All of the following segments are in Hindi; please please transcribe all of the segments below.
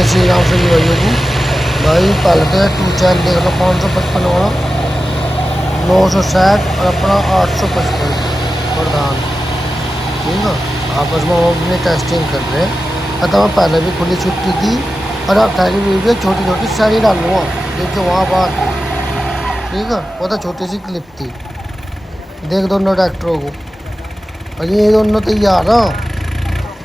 जय श्री राम सभी भाइयों को। भाई पहले 2 चैन देख लो, 555 वाला 960 और अपना 855 प्रधान। ठीक है, आपस में वो अपनी टेस्टिंग कर रहे हैं। अतः मैं पहले भी खुली छुट्टी थी और अब सारी वीडियो छोटी छोटी सारी डालूँगा, देखिए वहाँ बात। ठीक है, वो तो छोटी सी क्लिप थी। देख दोनों ट्रैक्टरों को, और ये दोनों तैयार हैं।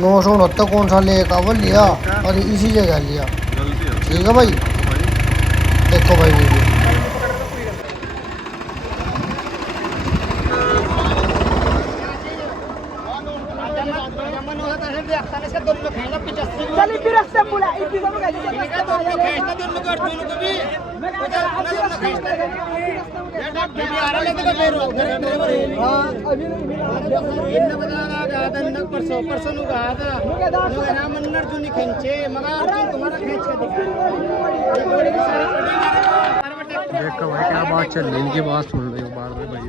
969 कौन सा लेगा वो लिया और इसी जगह लिया। ठीक है भाई, देखो भाई वीडियो। देखो भाई क्या बात चल रही है, इनकी बात सुन रही हो बार बार भाई।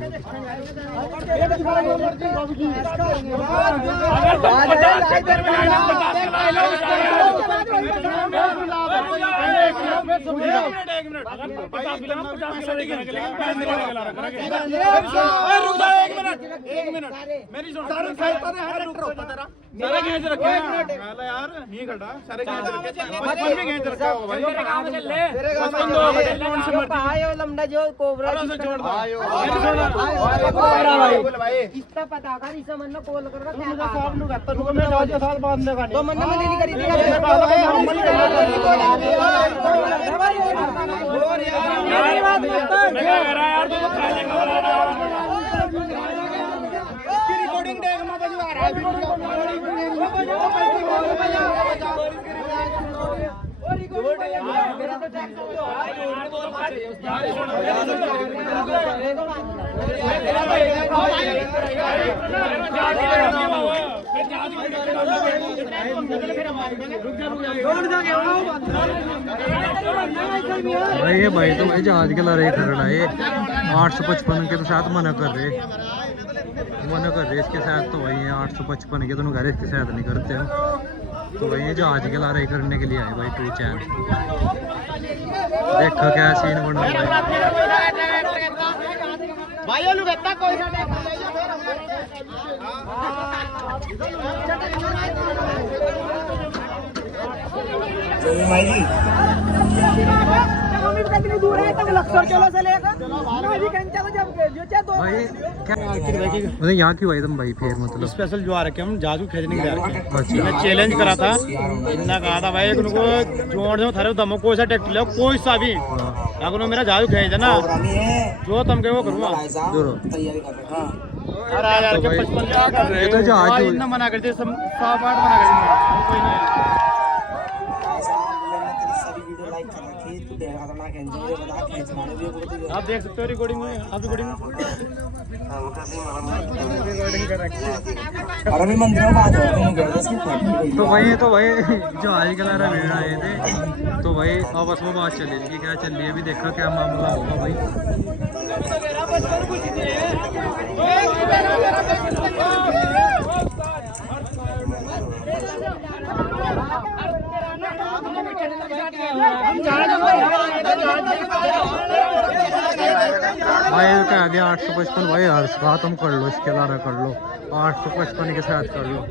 लमडा जो कोबरा इसका पता कर, इसे मन कॉल कर तो मन में नहीं करी रिकॉर्डिंग देख मत बजवा रहा भाई ये भाई तो भाई जहाज के लड़ाई कर रहा है। 855 के तो साथ मना कर रहे, इसके साथ तो भाई 855 के तो घर इसके साथ नहीं करते हैं। तो भाई ये जहाज के लड़ाई करने के लिए आए भाई 2 चैन। देखो क्या सीन बन रहा है भाई लोग इतना कोई भाई यहाँ क्यों आए तुम भाई? फिर मतलब स्पेशल जो आ रखे हम जादू खेचने के लिए आ रखे। अच्छा, मैं चैलेंज करा था, इतना कहा था भाई उनको जोड़ दो थारे दमो कोई सा ट्रैक्टर लो, कोई सा भी अगर मेरा जादू खेच देना जो तुम के वो करूँगा। ये तो जहाज इतना मना करते सब 7-8 मना करते कोई नहीं। आप देख सकते हो रिकॉर्डिंग में, आप रिकॉर्डिंग तो भाई जहाज के लारा भेड़ आए थे। तो भाई आपस में बात चली कि क्या चल रही है, अभी देखो क्या मामला होगा भाई। भाई क्या आगे 855 भाई हर खत्म कर लो, इसके अलावा कर लो 855 के साथ कर लो।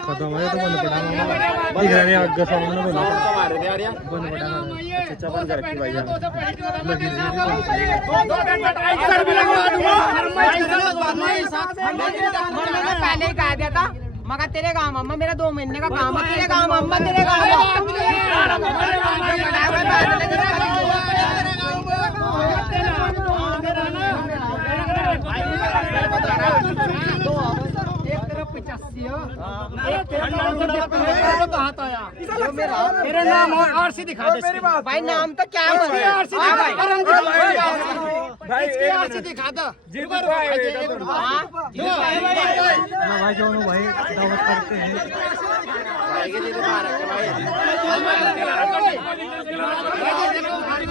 खत्म है तो बंद पड़ा दिख रहा है आगे सामने बोला बंद पहले ही कहा गया था मगर तेरे काम अम्मा मेरा 2 महीने का काम है, तेरे काम अम्मा तेरे काम मेरा नाम और आरसी दिखा दे भाई। नाम तो क्या है आरसी दिखा दो भाई दोनों भाई दावत करते हैं।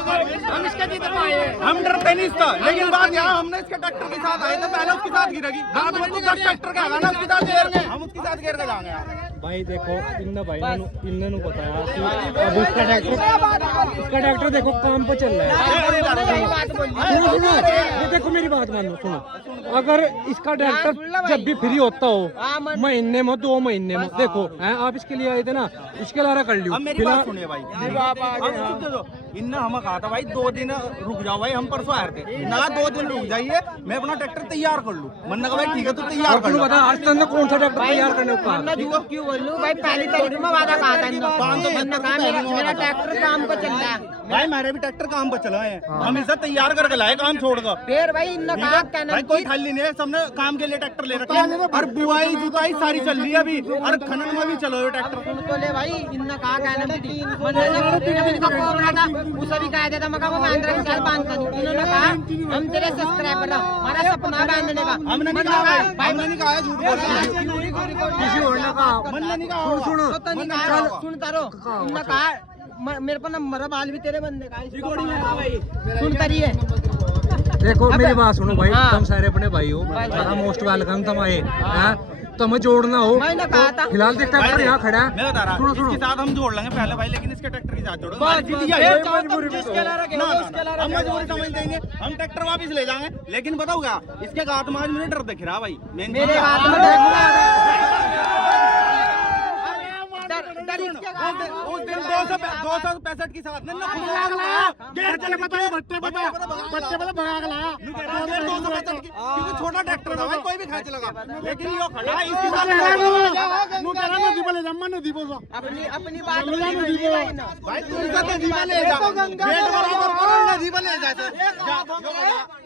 हम इसके जीत पाए। हम डरते नहीं इसका, लेकिन बात यहाँ हमने इसके ट्रैक्टर के साथ आए तो पहले उसके साथ गिरेगी, बाद में तो 10 ट्रैक्टर का आएगा ना उसके साथ गिरेंगे, हम उसके साथ गिर के जाएंगे यार। भाई देखो इनने भाई इन्होंने बताया कि अब इसका ट्रैक्टर देखो काम पे चल रहा है। सुनो ये देखो मेरी बात मानो, सुनो अगर इसका ट्रैक्टर जब भी फ्री होता हो महीने में 2 महीने में, देखो हैं आप इसके लिए आए थे ना, इसके लारा कर लियो। अब मेरी बात सुनिए भाई, इनने हमें कहा था भाई 2 दिन रुक जाओ भाई, हम परसों आए थे ना, 2 दिन रुक जाइए मैं अपना ट्रैक्टर तैयार कर लूँ। मैंने कहा भाई ठीक है तू तैयार कर लो। बता आज तक कौन सा ट्रैक्टर तैयार करने को कहा? क्यों बोलूं भाई, पहली तारीख में वादा कहा था इन्होंने, मेरा ट्रैक्टर काम पर चल रहा है। भाई मेरे भी ट्रैक्टर काम पर चला है, हम इसे तैयार करके लाए काम छोड़कर। फिर भाई इन्होंने कहा कहना भाई कोई खाली नहीं है, सबने काम के लिए ट्रैक्टर ले रखा है, और बुआई जुताई सारी चल रही है अभी, और खनन में भी चलो ये ट्रैक्टर। सुन तो ले भाई, इन्होंने कहा कहना था उसे भी कहा था, मैं कहा महिंद्रा के साथ बांध कर, इन्होंने कहा हम तेरे सब्सक्राइबर हैं, हमारा सपना बांधने का। हमने नहीं कहा भाई, हमने नहीं कहा झूठ बोल रहा है, किसी और ने कहा। हमने नहीं कहा। सुनो सुनता रहो, इन्होंने कहा मेरे को नंबर है, बाल भी तेरे बंदे का सुन करिए। देखो मेरी बात सुनो भाई, हाँ। तुम सारे अपने भाई हो, मोस्ट वेलकम तुम आए हैं, तो हमें जोड़ना हो। मैंने कहा था फिलहाल देख ट्रैक्टर यहाँ खड़ा है, मैं बता रहा सुनो हूँ, सुनो इसके साथ हम जोड़ लेंगे पहले भाई, लेकिन इसके ट्रैक्टर के साथ जोड़ो। बस, जीत बस, गया, बस, ये बस, मजबूरी जिसके तो। ला रखे, ना, ना, उसके ला ना, हम रखे। मजबूरी समझ देंगे, हम ट्रैक्टर वापस ले जाएंगे, लेकिन बताओ क्या इसके गात में आज मुझे डर दिख रहा भाई, मेरे हाथ में उस दिन 265 की साथ क्योंकि छोटा ट्रैक्टर था भाई, कोई भी खींच लगा, लेकिन ये खड़ा है इसके साथ अपनी बात भाई तू इसे नदी में ले जा, पेट बराबर करो, नदी में ले जा,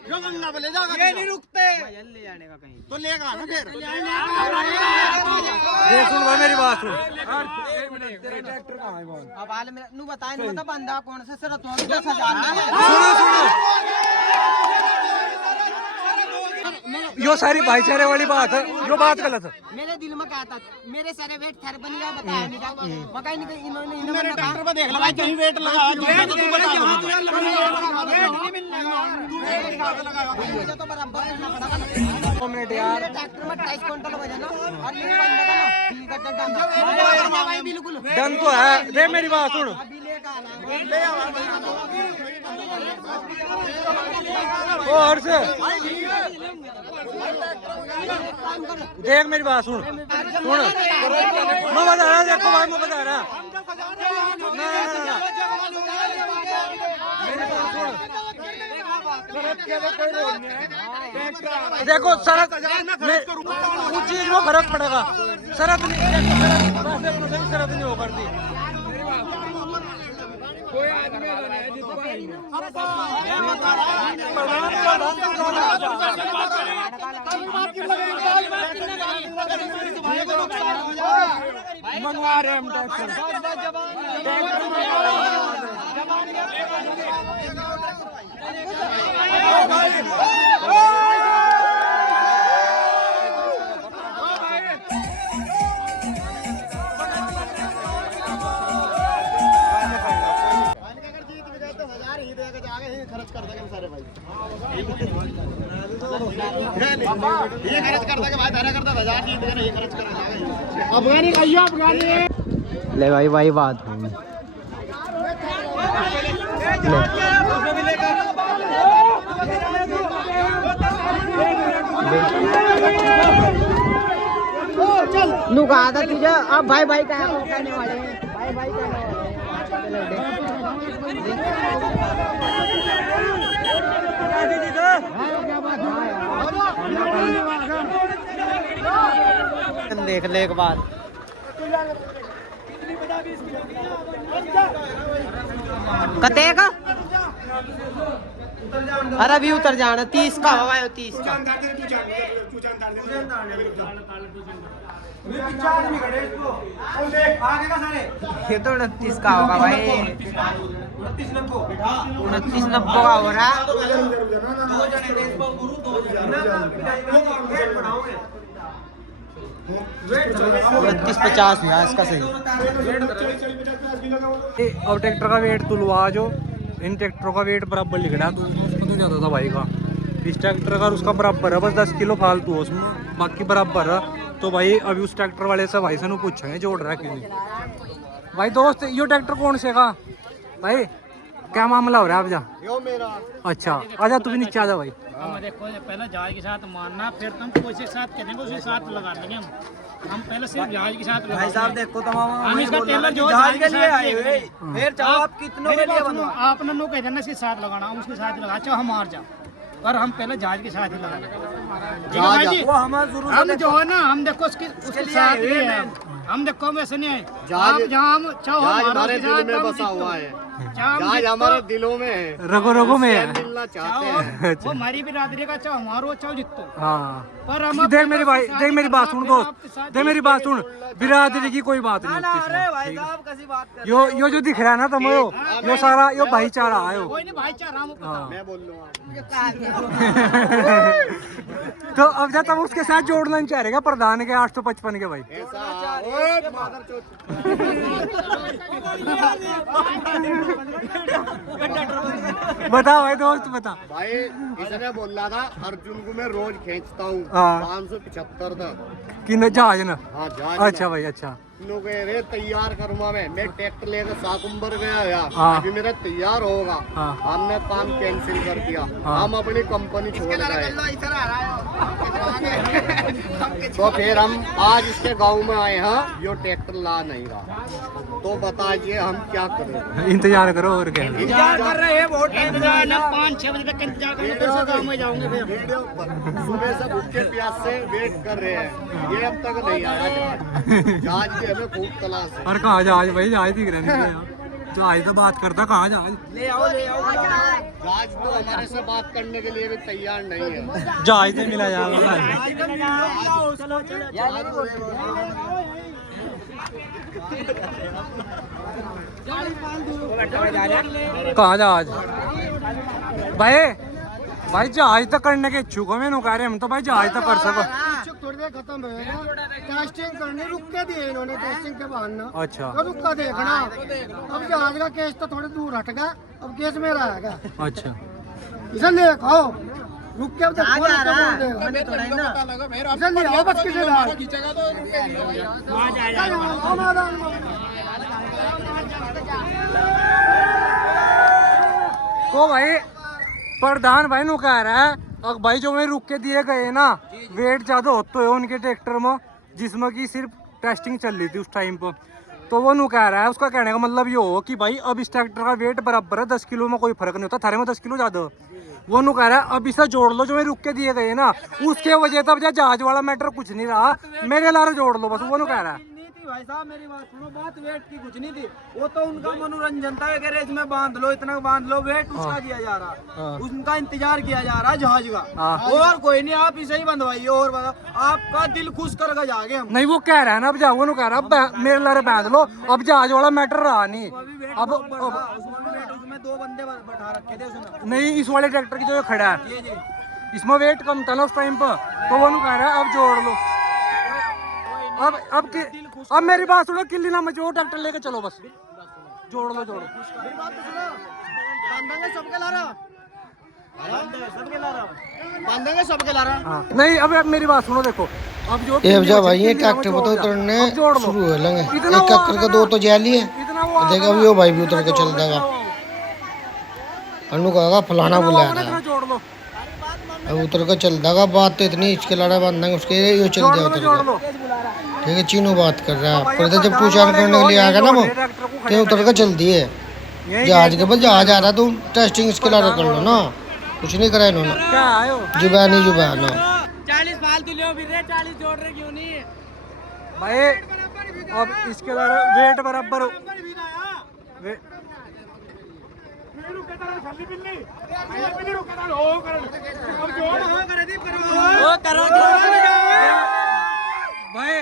जो गंगा पे ले जा, ये नहीं रुकते ले जाने का कहीं तो लेगा ना फिर। देख सुन भाई मेरी बात सुन, अब हाल में नू बताए नहीं, मतलब बंदा कौन से सिर तो 10,000 यो सारी भाईचारे वाली बात है, जो बात गलत है। मेरे दिल में क्या था, मेरे सारे वेट थर बन गया, बताया नहीं था, मकाई नहीं इन्होंने मेरे ट्रैक्टर पे देख लो भाई, कहीं वेट लगा तू बता मुझे तो बराबर करना पड़ेगा मिनट यार, ट्रैक्टर में 28 क्विंटल वजन है, और ये बंदा का ना ठीक है भाई, बिल्कुल डन तो है। देख मेरी बात सुन, अभी लेकर आना ओ हर्ष देख मेरी बात सुन, सुन मैं बता रहा, देखो भाई मैं बता रहा, ना मेरी बात सुन, देखो सड़क उस चीज में फर्क पड़ेगा, सड़क नहीं सड़क नहीं हो करती। कोई आदमी मंगवा रहे हम खर्च कर देंगे सारे भाई, ये खर्च कर देंगे भाई, धारा करता 1000 जीत गए, ये खर्च कर अफगानी खाइयो अफगानी। ले भाई भाई बात हुई नू कहा था तुझे, अब भाई भाई कहने वाले हैं, भाई भाई कहने वाले हैं। देख ले एक बार कते का, अरे अभी उतर जाना 30 का हवा है, 30 का ये तो 29 का होगा भाई, 29-90 का हो रहा, 29-50 है इसका सही। अब ट्रैक्टर का वेट तुलवा जो इन ट्रैक्टरों का वेट बराबर लिख रहा है, तो उसमें तो ज़्यादा था भाई का। इस ट्रैक्टर का और उसका बराबर है, बस 10 किलो फालतू है उसमें, बाकी बराबर है। तो भाई अभी उस ट्रैक्टर वाले से भाई से नु पूछेंगे जोड़ रहा है क्यों नहीं। भाई दोस्त ये ट्रैक्टर कौन से का भाई, क्या मामला हो रहा है आप जा? यो मेरा अच्छा आजा, तू भी नीचे आ जा भाई। हम देखो पहले जहाज के साथ मारना, फिर तुम कोई से साथ कह देंगे उसी साथ लगा देंगे हम पहले सिर्फ जहाज के साथ भाई साहब देखो तमाम हम इसका टेलर जो जहाज के लिए आए हुए, फिर चाहो आप कितनों के लिए बनो, आपने नो कह देना इसके साथ लगाना, हम उसके साथ लगा चाहो हम मार जाओ, पर हम पहले जहाज के साथ ही लगाना। हम जो है ना, हम देखो उसके साथ ही है, हम देखो वैसे नहीं है, आप जहाँ हम चाहो हमारे दिल में बसा हुआ है, जहाज हमारे दिलों में है, रगो रगो में है। मिलना चाहते हैं वो हमारी बिरादरी का, चाहो हमारो चाहो जितो। हाँ पर हम देख मेरी भाई, देख मेरी बात सुन दोस्त, देख मेरी बात सुन, बिरादरी की कोई बात नहीं होती इसमें। यो जो दिख रहा है ना तुम, यो सारा यो भाईचारा है। कोई नहीं भाईचारा, हम पता मैं बोल लूंगा। तो अब जब तुम उसके साथ जोड़ना चाह रहेगा प्रधान के 855 के भाई। बता भाई दोस्त बता भाई, इसने बोल रहा था अर्जुन को मैं रोज खींचता हूँ हाँ। 575 तक कि न जहाज ना। हाँ जहाज अच्छा भाई अच्छा। लोग रे तैयार करूँगा मैं ट्रैक्टर लेकर साकुम्बर गया हाँ। अभी मेरा तैयार होगा, हाँ। हमने काम कैंसिल कर दिया, हाँ। हम अपनी कंपनी छोड़ गए। तो फिर हम आज इसके गांव में आए हैं, यो ट्रैक्टर ला नहीं रहा, तो बताइए हम क्या करें? इंतजार करो और क्या। इंतजार कर रहे हैं, बहुत इंतजार ना, 5-6 बजे तक इंतजार करेंगे, फिर से गाँव में जाओगे। फिर वीडियो पर सुबह से भूखे प्यास से वेट कर रहे हैं, ये अब तक नहीं आया जहाज की हमें खूब तलाश है। और कहाँ जहाज भाई, जहाज दिख रहा है, जहाज तो बात करता, कहाँ जहाज? ले आओ जहाज तो हमारे से बात करने के लिए भी तैयार नहीं है। जहाज नहीं मिला जाएगा। कहाँ जहाज भाई? भाई जहाज तक करने के इच्छुक हो, मैंने कह रहे हम तो भाई जहाज तक कर सको। थोड़ी देर खत्म होगा, टेस्टिंग करने रुक के दिए इन्होंने, टेस्टिंग के बहाने अच्छा तो रुक के देखना। अब जहाज का केस तो थोड़ी दूर हट गया, अब केस मेरा आएगा। अच्छा इसे ले खाओ, रुक के इसे ले आओ बस किसी तो भाई प्रधान भाई नु कह रहा है अब भाई जो मैं रुक के दिए गए ना, वेट ज्यादा होते है उनके ट्रैक्टर में, जिसमें कि सिर्फ टेस्टिंग चल रही थी उस टाइम पर। तो वो नु कह रहा है, उसका कहने का मतलब ये हो कि भाई अब इस ट्रैक्टर का वेट बराबर है, 10 किलो में कोई फर्क नहीं होता, थारे में 10 किलो ज्यादा। वो नु कह रहा है अब इसे जोड़ लो जो मैं रुक के दिए गए ना, उसके वजह तब जहाज वाला मैटर कुछ नहीं रहा, मेरे लारे जोड़ लो बस। वो नु कह रहा है भाई साहब मेरी बात सुनो, बात वेट की कुछ नहीं थी, वो तो उनका मनोरंजन था कि इसमें बांध लो, इतना बांध लो, वेट उसका किया जा रहा, उनका इंतजार किया जा रहा है जहाज का, और कोई नहीं, आप इसे ही बंधवाइए और बताओ, आपका दिल खुश करके जागे हम। नहीं वो कह रहा है ना अब जाओ, वो कह रहा है मेरे लारे बांध लो, अब जहाज वाला मैटर रहा नहीं। अब उसमें 2 बंदे बैठा रखे थे उसमें। नहीं इस वाले ट्रैक्टर की जो खड़ा है इसमें वेट कम था ना उस टाइम पर, तो वो कह रहा है अब जोड़ लो। अब मेरी बात सुनो, किल्ली ना मचो, ट्रैक्टर लेके चलो बस, जोड़ लो जोड़ लो। नहीं अब मेरी बात सुनो, देखो अब जो भाई ये ट्रैक्टर पर उतरने शुरू हो लेंगे, एक करके 2 तो जाली है, देखा भी वो भाई भी उतर के चल देगा, अनु कहेगा फलाना बुला रहा है, अब उतर के चल देगा। बात तो इतनी इसके लड़ा बांधेंगे उसके ये चल जाए उतर के, ठीक है। चीनू बात कर रहा है, पर जब पूछार करने के लिए आएगा ना वो, तो उतर के चल दिए जहाज के, बस जहाज आ रहा तो टेस्टिंग इसके लड़ा कर लो ना, कुछ नहीं करा इन्होंने, जुबान ही जुबान हो। 40 फालतू लो फिर 40 जोड़ रहे क्यों नहीं भाई? अब इसके वेट बराबर भाई